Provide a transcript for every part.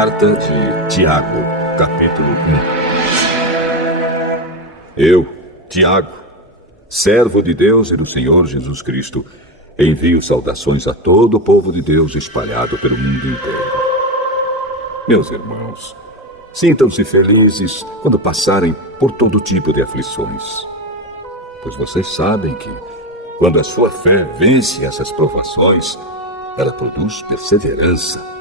Carta de Tiago, capítulo 1. Eu, Tiago, servo de Deus e do Senhor Jesus Cristo, envio saudações a todo o povo de Deus espalhado pelo mundo inteiro. Meus irmãos, sintam-se felizes quando passarem por todo tipo de aflições, pois vocês sabem que, quando a sua fé vence essas provações, ela produz perseverança.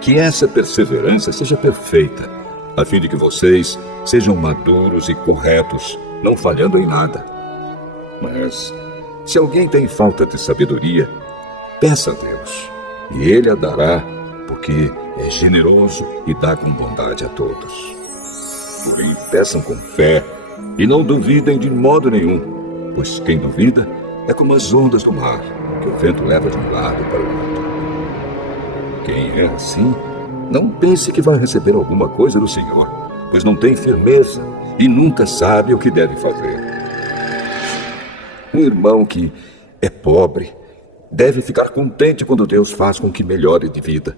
Que essa perseverança seja perfeita, a fim de que vocês sejam maduros e corretos, não falhando em nada. Mas, se alguém tem falta de sabedoria, peça a Deus, e Ele a dará, porque é generoso e dá com bondade a todos. Porém, peçam com fé, e não duvidem de modo nenhum, pois quem duvida é como as ondas do mar, que o vento leva de um lado para o outro. Quem é assim, não pense que vai receber alguma coisa do Senhor, pois não tem firmeza e nunca sabe o que deve fazer. Um irmão que é pobre deve ficar contente quando Deus faz com que melhore de vida.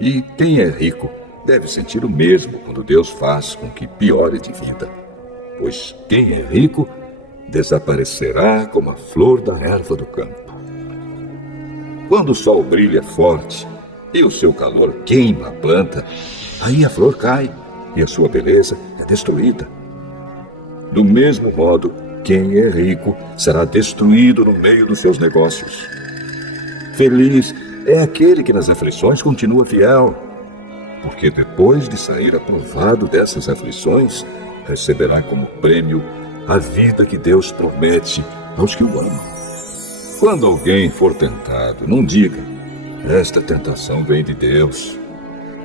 E quem é rico deve sentir o mesmo quando Deus faz com que piore de vida. Pois quem é rico desaparecerá como a flor da erva do campo. Quando o sol brilha forte e o seu calor queima a planta, aí a flor cai e a sua beleza é destruída. Do mesmo modo, quem é rico será destruído no meio dos seus negócios. Feliz é aquele que nas aflições continua fiel, porque depois de sair aprovado dessas aflições, receberá como prêmio a vida que Deus promete aos que o amam. Quando alguém for tentado, não diga: esta tentação vem de Deus,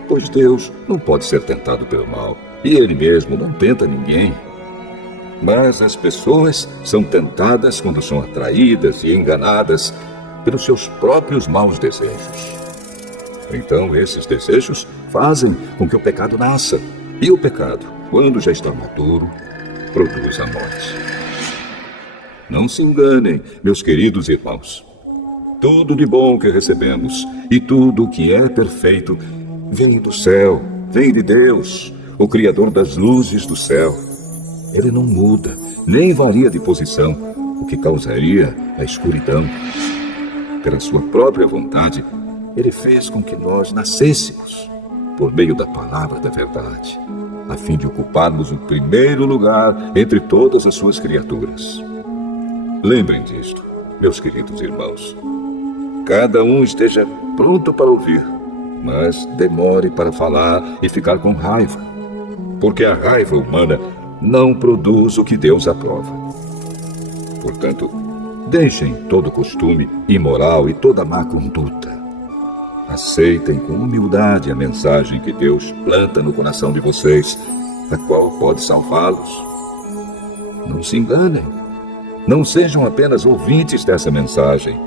pois Deus não pode ser tentado pelo mal, e Ele mesmo não tenta ninguém. Mas as pessoas são tentadas quando são atraídas e enganadas pelos seus próprios maus desejos. Então esses desejos fazem com que o pecado nasça, e o pecado, quando já está maduro, produz a morte. Não se enganem, meus queridos irmãos. Tudo de bom que recebemos e tudo o que é perfeito vem do céu, vem de Deus, o Criador das luzes do céu. Ele não muda, nem varia de posição, o que causaria a escuridão. Pela sua própria vontade, Ele fez com que nós nascêssemos por meio da palavra da verdade, a fim de ocuparmos o primeiro lugar entre todas as suas criaturas. Lembrem disto, meus queridos irmãos. Cada um esteja pronto para ouvir, mas demore para falar e ficar com raiva, porque a raiva humana não produz o que Deus aprova. Portanto, deixem todo costume imoral e toda má conduta. Aceitem com humildade a mensagem que Deus planta no coração de vocês, a qual pode salvá-los. Não se enganem. Não sejam apenas ouvintes dessa mensagem,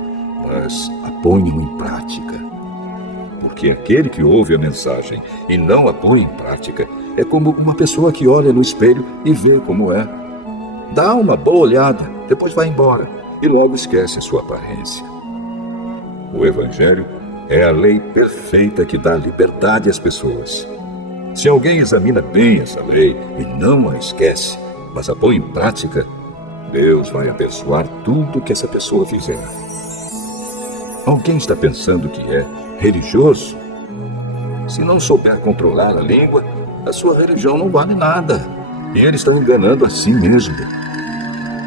mas a ponham em prática. Porque aquele que ouve a mensagem e não a põe em prática é como uma pessoa que olha no espelho e vê como é. Dá uma boa olhada, depois vai embora e logo esquece a sua aparência. O Evangelho é a lei perfeita que dá liberdade às pessoas. Se alguém examina bem essa lei e não a esquece, mas a põe em prática, Deus vai abençoar tudo que essa pessoa fizer. Alguém está pensando que é religioso? Se não souber controlar a língua, a sua religião não vale nada. E ele está enganando a si mesmo.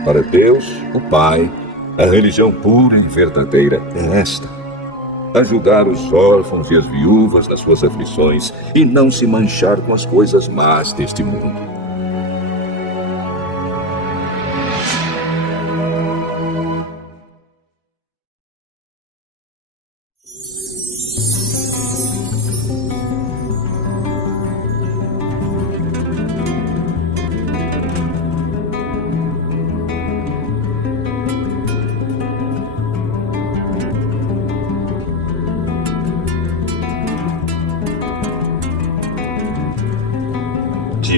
Para Deus, o Pai, a religião pura e verdadeira é esta: ajudar os órfãos e as viúvas nas suas aflições e não se manchar com as coisas más deste mundo.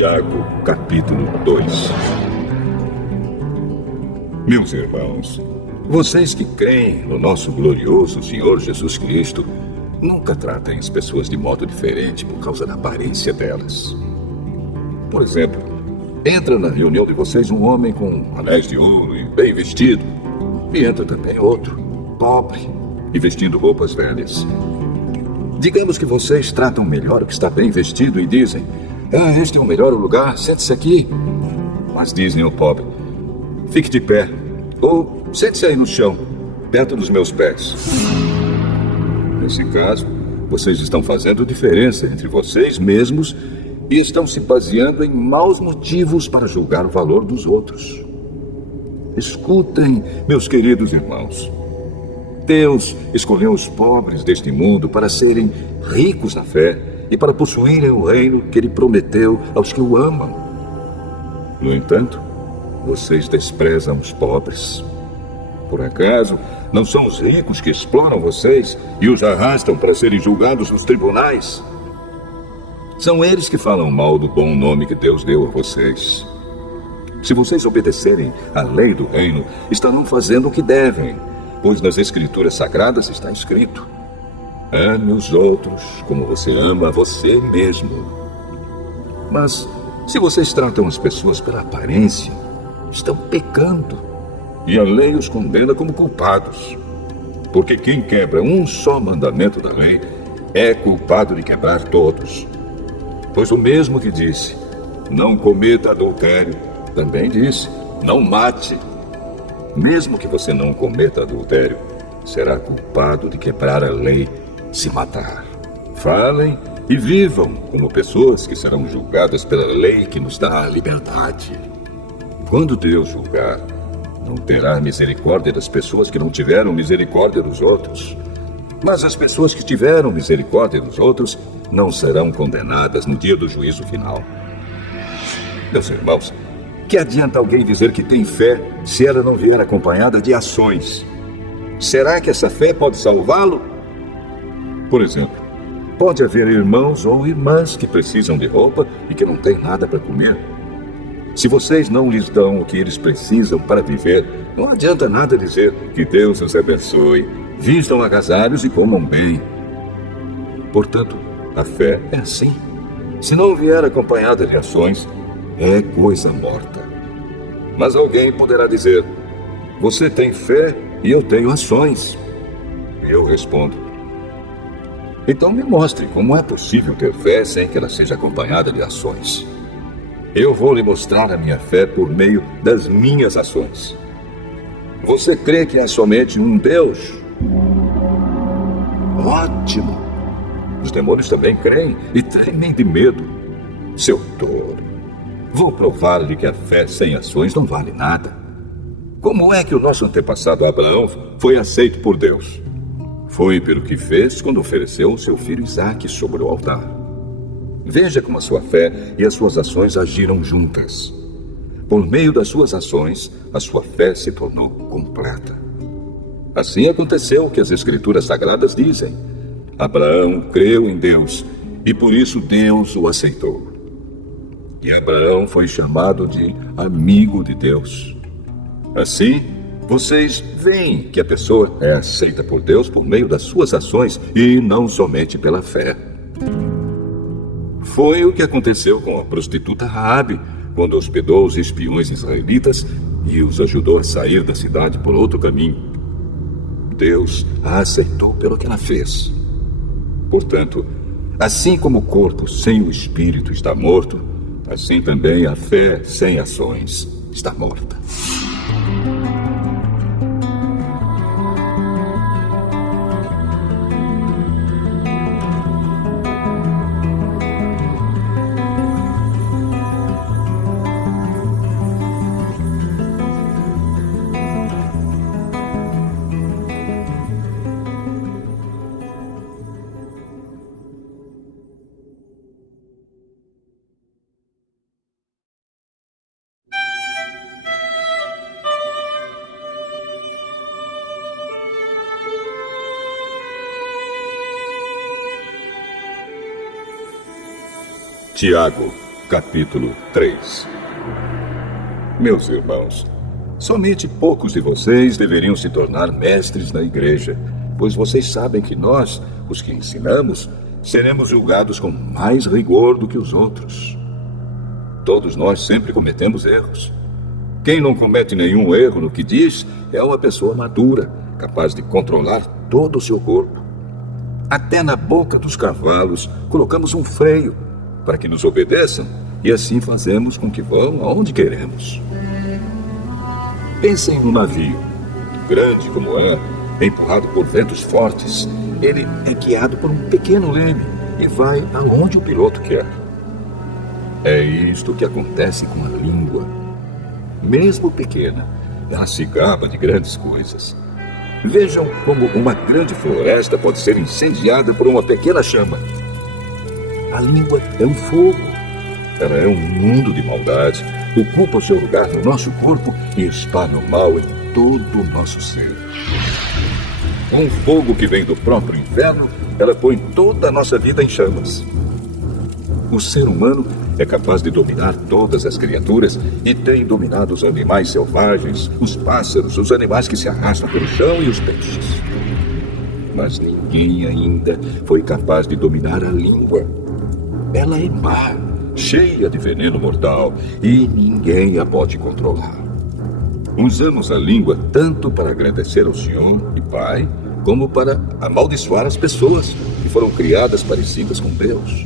Tiago, capítulo 2. Meus irmãos, vocês que creem no nosso glorioso Senhor Jesus Cristo, nunca tratem as pessoas de modo diferente por causa da aparência delas. Por exemplo, entra na reunião de vocês um homem com anéis de ouro e bem vestido, e entra também outro, pobre e vestindo roupas velhas. Digamos que vocês tratam melhor o que está bem vestido e dizem: este é o melhor lugar, sente-se aqui. Mas dizem ao pobre: fique de pé, ou sente-se aí no chão, perto dos meus pés. Nesse caso, vocês estão fazendo diferença entre vocês mesmos e estão se baseando em maus motivos para julgar o valor dos outros. Escutem, meus queridos irmãos. Deus escolheu os pobres deste mundo para serem ricos na fé e para possuírem o reino que Ele prometeu aos que o amam. No entanto, vocês desprezam os pobres. Por acaso, não são os ricos que exploram vocês e os arrastam para serem julgados nos tribunais? São eles que falam mal do bom nome que Deus deu a vocês. Se vocês obedecerem à lei do reino, estarão fazendo o que devem, pois nas Escrituras Sagradas está escrito: ame os outros como você ama a você mesmo. Mas, se vocês tratam as pessoas pela aparência, estão pecando, e a lei os condena como culpados. Porque quem quebra um só mandamento da lei é culpado de quebrar todos. Pois o mesmo que disse: não cometa adultério, também disse: não mate. Mesmo que você não cometa adultério, será culpado de quebrar a lei se matar. Falem e vivam como pessoas que serão julgadas pela lei que nos dá a liberdade. Quando Deus julgar, não terá misericórdia das pessoas que não tiveram misericórdia dos outros. Mas as pessoas que tiveram misericórdia dos outros não serão condenadas no dia do juízo final. Meus irmãos, que adianta alguém dizer que tem fé se ela não vier acompanhada de ações? Será que essa fé pode salvá-lo? Por exemplo, pode haver irmãos ou irmãs que precisam de roupa e que não têm nada para comer. Se vocês não lhes dão o que eles precisam para viver, não adianta nada dizer que Deus os abençoe, vistam agasalhos e comam bem. Portanto, a fé é assim. Se não vier acompanhada de ações, é coisa morta. Mas alguém poderá dizer: você tem fé e eu tenho ações. E eu respondo: então me mostre como é possível ter fé sem que ela seja acompanhada de ações. Eu vou lhe mostrar a minha fé por meio das minhas ações. Você crê que há somente um Deus? Ótimo! Os demônios também creem e tremem de medo. Seu tolo! Vou provar-lhe que a fé sem ações não vale nada. Como é que o nosso antepassado Abraão foi aceito por Deus? Foi pelo que fez quando ofereceu o seu filho Isaque sobre o altar. Veja como a sua fé e as suas ações agiram juntas. Por meio das suas ações, a sua fé se tornou completa. Assim aconteceu o que as Escrituras Sagradas dizem. Abraão creu em Deus e por isso Deus o aceitou. E Abraão foi chamado de amigo de Deus. Assim, vocês veem que a pessoa é aceita por Deus por meio das suas ações e não somente pela fé. Foi o que aconteceu com a prostituta Raabe, quando hospedou os espiões israelitas e os ajudou a sair da cidade por outro caminho. Deus a aceitou pelo que ela fez. Portanto, assim como o corpo sem o espírito está morto, assim também a fé sem ações está morta. Tiago, capítulo 3. Meus irmãos, somente poucos de vocês deveriam se tornar mestres na igreja, pois vocês sabem que nós, os que ensinamos, seremos julgados com mais rigor do que os outros. Todos nós sempre cometemos erros. Quem não comete nenhum erro no que diz é uma pessoa madura, capaz de controlar todo o seu corpo. Até na boca dos cavalos colocamos um freio para que nos obedeçam e assim fazemos com que vão aonde queremos. Pensem num navio, grande como é, empurrado por ventos fortes. Ele é guiado por um pequeno leme e vai aonde o piloto quer. É isto que acontece com a língua. Mesmo pequena, ela se gaba de grandes coisas. Vejam como uma grande floresta pode ser incendiada por uma pequena chama. A língua é um fogo. Ela é um mundo de maldade. Ocupa o seu lugar no nosso corpo e espalha o mal em todo o nosso ser. Um fogo que vem do próprio inferno, ela põe toda a nossa vida em chamas. O ser humano é capaz de dominar todas as criaturas e tem dominado os animais selvagens, os pássaros, os animais que se arrastam pelo chão e os peixes. Mas ninguém ainda foi capaz de dominar a língua. Ela é má, cheia de veneno mortal e ninguém a pode controlar. Usamos a língua tanto para agradecer ao Senhor e Pai, como para amaldiçoar as pessoas que foram criadas parecidas com Deus.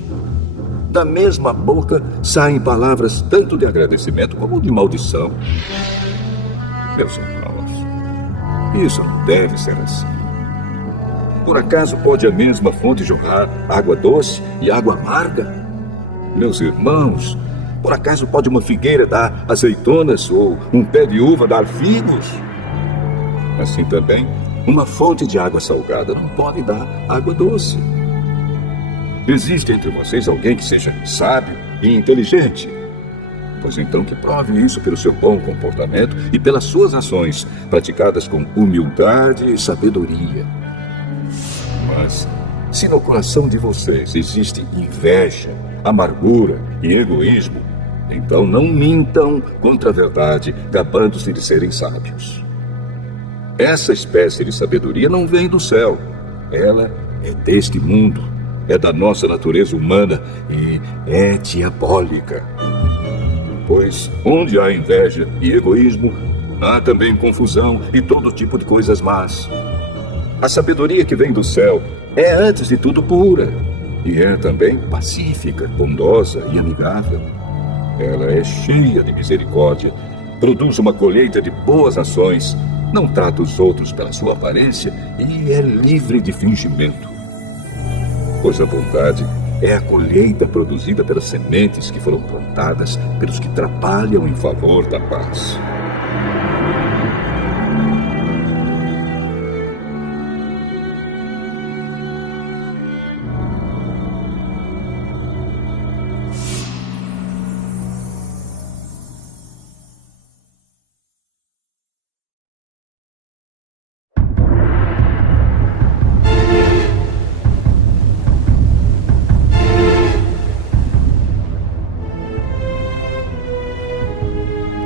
Da mesma boca saem palavras tanto de agradecimento como de maldição. Meus irmãos, isso não deve ser assim. Por acaso pode a mesma fonte jorrar água doce e água amarga? Meus irmãos, por acaso pode uma figueira dar azeitonas ou um pé de uva dar figos? Assim também, uma fonte de água salgada não pode dar água doce. Existe entre vocês alguém que seja sábio e inteligente? Pois então que prove isso pelo seu bom comportamento e pelas suas ações, praticadas com humildade e sabedoria. Mas, se no coração de vocês existe inveja, amargura e egoísmo, então não mintam contra a verdade, gabando-se de serem sábios. Essa espécie de sabedoria não vem do céu. Ela é deste mundo. É da nossa natureza humana e é diabólica. Pois onde há inveja e egoísmo, há também confusão e todo tipo de coisas más. A sabedoria que vem do céu é, antes de tudo, pura. E é também pacífica, bondosa e amigável. Ela é cheia de misericórdia, produz uma colheita de boas ações, não trata os outros pela sua aparência e é livre de fingimento. Pois a bondade é a colheita produzida pelas sementes que foram plantadas pelos que trabalham em favor da paz.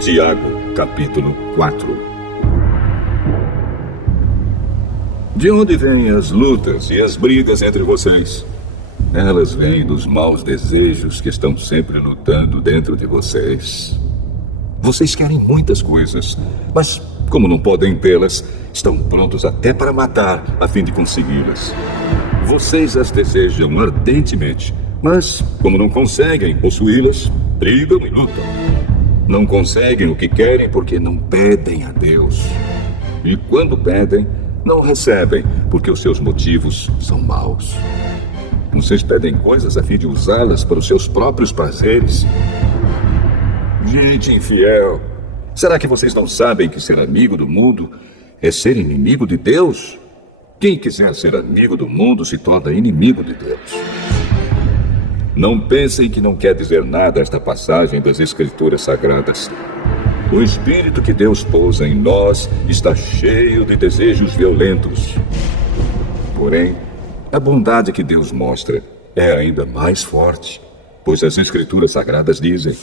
Tiago, capítulo 4. De onde vêm as lutas e as brigas entre vocês? Elas vêm dos maus desejos que estão sempre lutando dentro de vocês. Vocês querem muitas coisas, mas como não podem tê-las, estão prontos até para matar a fim de consegui-las. Vocês as desejam ardentemente, mas como não conseguem possuí-las, brigam e lutam. Não conseguem o que querem porque não pedem a Deus. E quando pedem, não recebem porque os seus motivos são maus. Vocês pedem coisas a fim de usá-las para os seus próprios prazeres. Gente infiel, será que vocês não sabem que ser amigo do mundo é ser inimigo de Deus? Quem quiser ser amigo do mundo se torna inimigo de Deus. Não pensem que não quer dizer nada esta passagem das Escrituras Sagradas. O Espírito que Deus pousa em nós está cheio de desejos violentos. Porém, a bondade que Deus mostra é ainda mais forte, pois as Escrituras Sagradas dizem: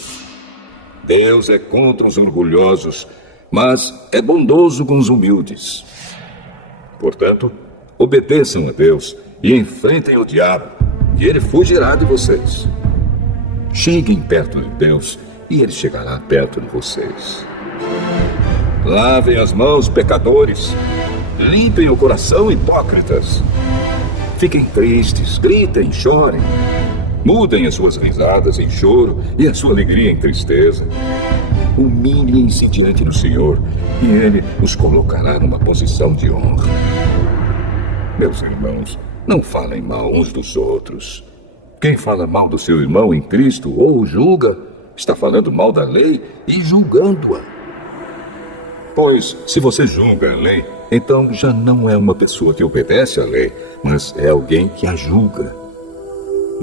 Deus é contra os orgulhosos, mas é bondoso com os humildes. Portanto, obedeçam a Deus e enfrentem o diabo, e ele fugirá de vocês. Cheguem perto de Deus, e ele chegará perto de vocês. Lavem as mãos, pecadores. Limpem o coração, hipócritas. Fiquem tristes, gritem, chorem. Mudem as suas risadas em choro e a sua alegria em tristeza. Humilhem-se diante do Senhor, e Ele os colocará numa posição de honra. Meus irmãos, não falem mal uns dos outros. Quem fala mal do seu irmão em Cristo ou o julga, está falando mal da lei e julgando-a. Pois, se você julga a lei, então já não é uma pessoa que obedece à lei, mas é alguém que a julga.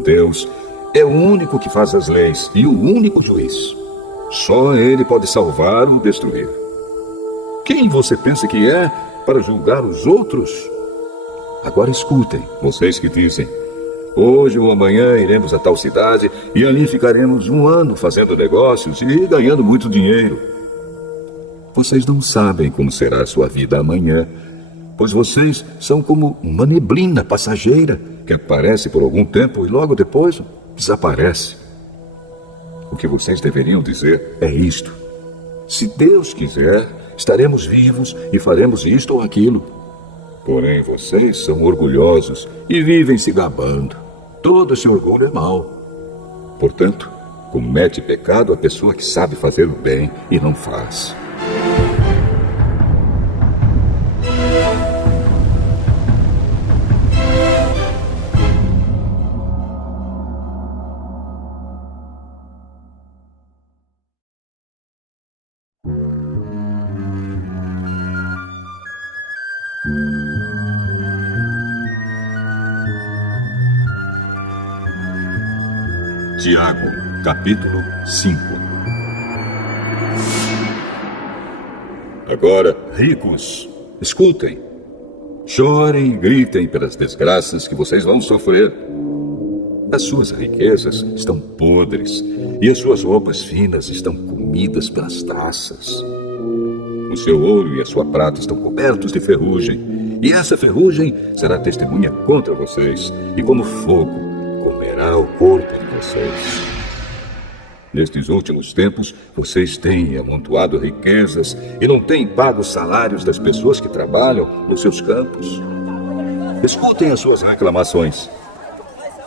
Deus é o único que faz as leis e o único juiz. Só Ele pode salvar ou destruir. Quem você pensa que é para julgar os outros? Agora escutem, vocês que dizem: hoje ou amanhã iremos a tal cidade e ali ficaremos 1 ano fazendo negócios e ganhando muito dinheiro. Vocês não sabem como será a sua vida amanhã, pois vocês são como uma neblina passageira que aparece por algum tempo e logo depois desaparece. O que vocês deveriam dizer é isto: se Deus quiser, estaremos vivos e faremos isto ou aquilo. Porém, vocês são orgulhosos e vivem se gabando. Todo esse orgulho é mau. Portanto, comete pecado a pessoa que sabe fazer o bem e não faz. Tiago, capítulo 5. Agora, ricos, escutem. Chorem e gritem pelas desgraças que vocês vão sofrer. As suas riquezas estão podres e as suas roupas finas estão comidas pelas traças. O seu ouro e a sua prata estão cobertos de ferrugem, e essa ferrugem será testemunha contra vocês, e como fogo comerá o corpo de vocês. Nestes últimos tempos, vocês têm amontoado riquezas e não têm pago os salários das pessoas que trabalham nos seus campos. Escutem as suas reclamações.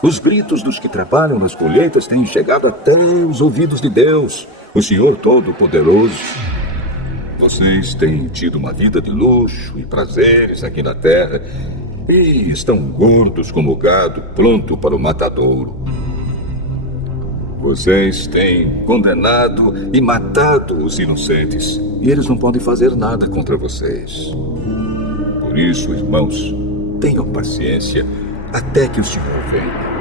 Os gritos dos que trabalham nas colheitas têm chegado até os ouvidos de Deus, o Senhor Todo-Poderoso. Vocês têm tido uma vida de luxo e prazeres aqui na terra e estão gordos como gado, pronto para o matadouro. Vocês têm condenado e matado os inocentes, e eles não podem fazer nada contra vocês. Por isso, irmãos, tenham paciência até que o Senhor venha.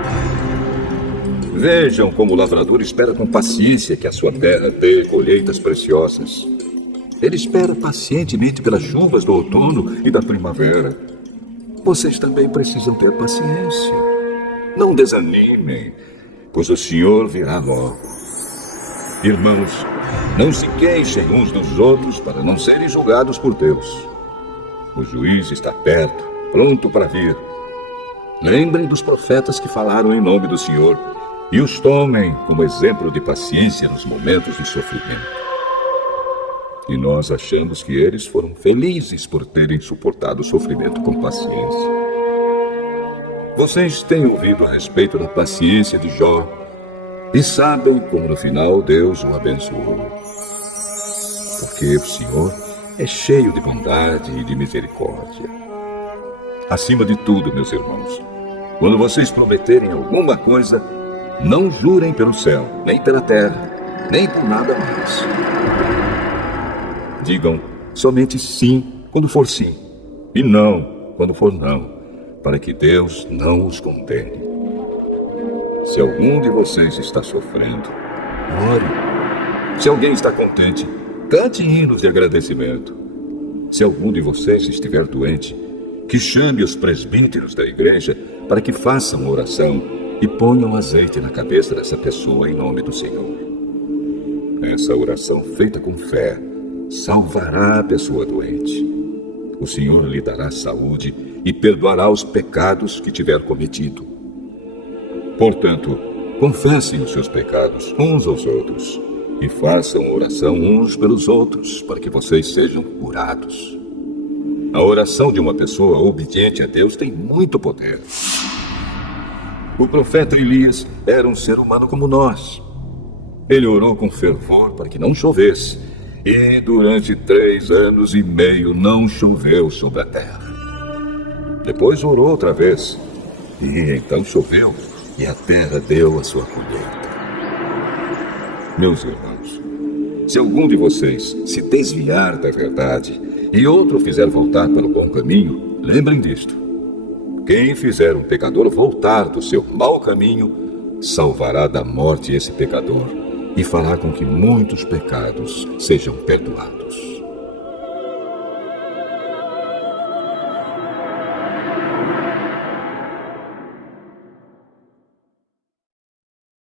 Vejam como o lavrador espera com paciência que a sua terra dê colheitas preciosas. Ele espera pacientemente pelas chuvas do outono e da primavera. Vocês também precisam ter paciência. Não desanimem, pois o Senhor virá logo. Irmãos, não se queixem uns dos outros para não serem julgados por Deus. O juiz está perto, pronto para vir. Lembrem dos profetas que falaram em nome do Senhor e os tomem como exemplo de paciência nos momentos de sofrimento. E nós achamos que eles foram felizes por terem suportado o sofrimento com paciência. Vocês têm ouvido a respeito da paciência de Jó e sabem como no final Deus o abençoou. Porque o Senhor é cheio de bondade e de misericórdia. Acima de tudo, meus irmãos, quando vocês prometerem alguma coisa, não jurem pelo céu, nem pela terra, nem por nada mais. Digam somente sim quando for sim, e não quando for não, para que Deus não os condene. Se algum de vocês está sofrendo, ore. Se alguém está contente, cante hinos de agradecimento. Se algum de vocês estiver doente, que chame os presbíteros da igreja para que façam oração e ponham azeite na cabeça dessa pessoa em nome do Senhor. Essa oração feita com fé salvará a pessoa doente. O Senhor lhe dará saúde e perdoará os pecados que tiver cometido. Portanto, confessem os seus pecados uns aos outros e façam oração uns pelos outros para que vocês sejam curados. A oração de uma pessoa obediente a Deus tem muito poder. O profeta Elias era um ser humano como nós. Ele orou com fervor para que não chovesse, e durante 3 anos e meio não choveu sobre a terra. Depois orou outra vez, e então choveu, e a terra deu a sua colheita. Meus irmãos, se algum de vocês se desviar da verdade e outro fizer voltar pelo bom caminho, lembrem disto. Quem fizer um pecador voltar do seu mau caminho, salvará da morte esse pecador e fará com que muitos pecados sejam perdoados.